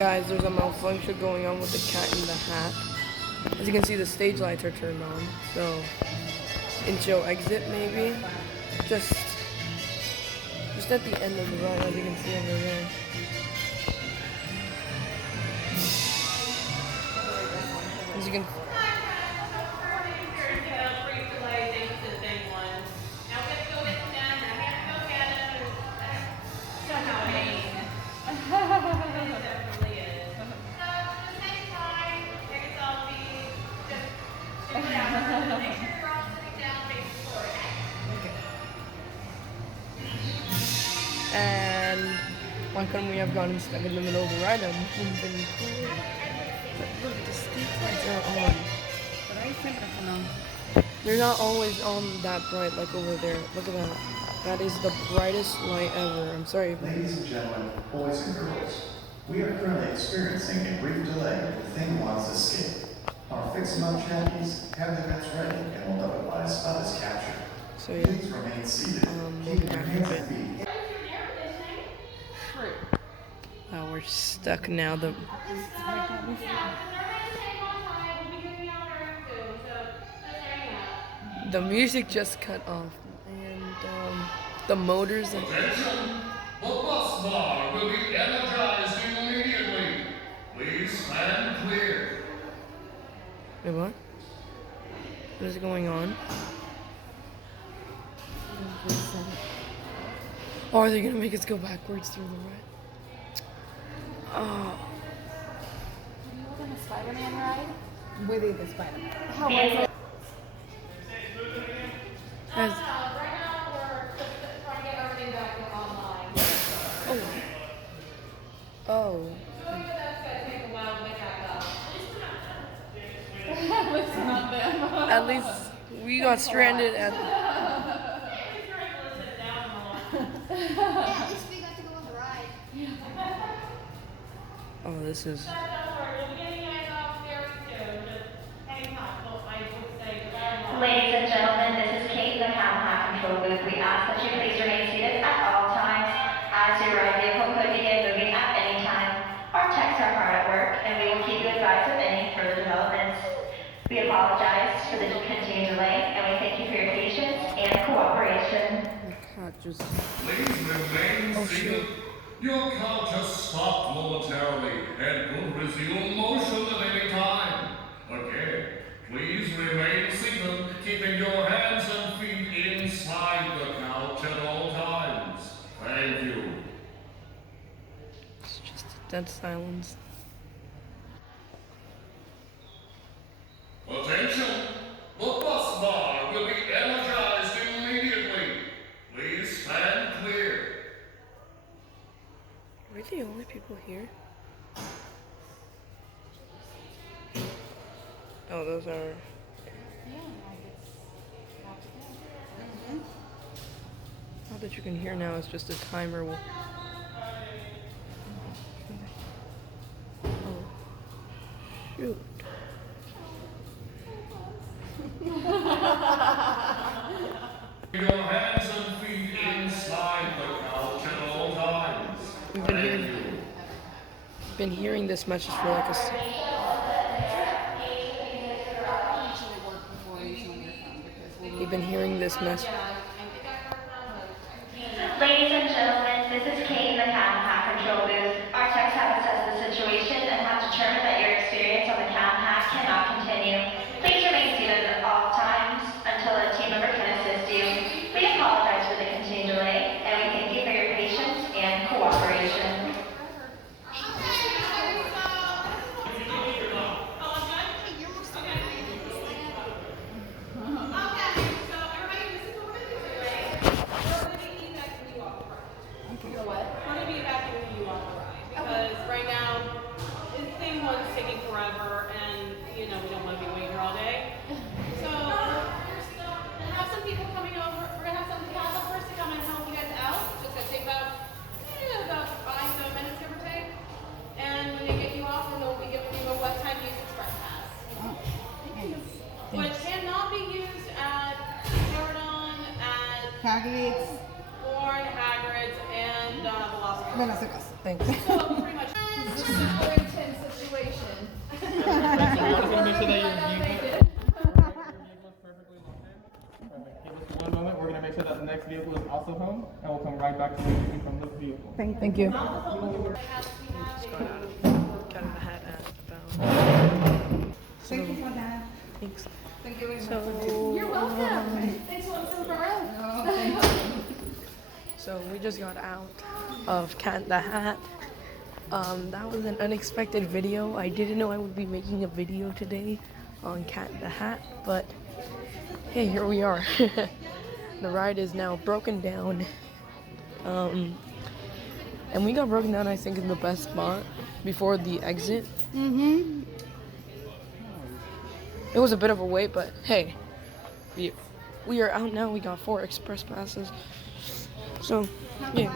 Guys, there's a malfunction going on with the Cat in the Hat. As you can see, the stage lights are turned on. So, intro exit maybe. Just at the end of the ride, as you can see over there. As you can. And why couldn't we have gotten stuck in the middle of the ride? That would have been cool. But look, the street lights are on. They're not always on that bright like over there. Look at that. That is the brightest light ever. I'm sorry. Ladies and gentlemen, boys and girls, we are currently experiencing a brief delay with Thing One's escape. Our fix-em-up jackies have their bets ready and will notify us of its capture. So yeah. Please remain seated. Keep your hands and feet. We're stuck now. The music just cut off, and the motors. Attention! The bus bar will be energized immediately. Please stand clear. Wait, what? What is going on? Oh, are they gonna make us go backwards through the ride? Oh. Are you on a Spider-Man ride? With the Spider-Man. How was it? Has, Right now, we're just trying to get everything back online. oh. That's gonna take a while to get back up. Listen up, them. At least we got stranded at. Yeah, at least we got to go on the ride. Oh, this is. Ladies and gentlemen, this is Kate in the CAMHAT control booth. We ask that you please remain seated at all times, as your ride vehicle could begin moving at any time. Our techs are hard at work, and we will keep you advised of any further developments. We apologize for the continued delay, and we thank you for your patience and cooperation. God, just. Please remain seated. Your count has stopped momentarily and will resume motion at any time. Again, please remain seated, keeping your hands and feet inside the couch at all times. Thank you. It's just a dead silence. Attention! The bus bar will be energized immediately. Please stand clear. Are we the only people here? Oh, those are. Not that you can hear now, it's just a timer. Oh, shoot. Your hands and feet inside the couch at all times. We've been hearing this message for like a. We've been hearing this message. Ladies and gentlemen, this is Kate in the CAMHAT control booth. Our techs have assessed the situation and have determined that your experience on the CAMHAT cannot continue. Please remain seated at all times until a team member can assist you. We apologize for the continued delay, and we thank you for your patience and cooperation. Because right now, this thing was taking forever, and we don't want to be waiting here all day. So we're gonna have some people coming over. We're gonna have some plaza first to come and help you guys out. It's gonna take about 5-7 minutes, give or take. And when they get you off, then they'll be giving you a what-time use express pass, which cannot be used at Paradon, at Hagrid's. Hagrid's, and Velocity. Bueno, se casa. Thanks. So pretty much. super intense situation. So we're just gonna make sure that your vehicle is perfectly locked in. Perfect. Give us one moment. We're gonna make sure that the next vehicle is also home, and we'll come right back to you from this vehicle. Thank you. Thank you for that. Thanks. Thank you very much. So, You're welcome. Thanks for listening for around. Oh, thank you. so we just got out of Cat in the Hat. That was an unexpected video. I didn't know I would be making a video today on Cat in the Hat, but hey, here we are. The ride is now broken down. And we got broken down, I think, in the best spot before the exit. Mm-hmm. It was a bit of a wait, but hey, we are out now. We got 4 express passes. So, yeah.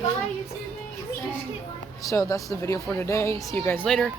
Bye, you too. So that's the video for today. See you guys later.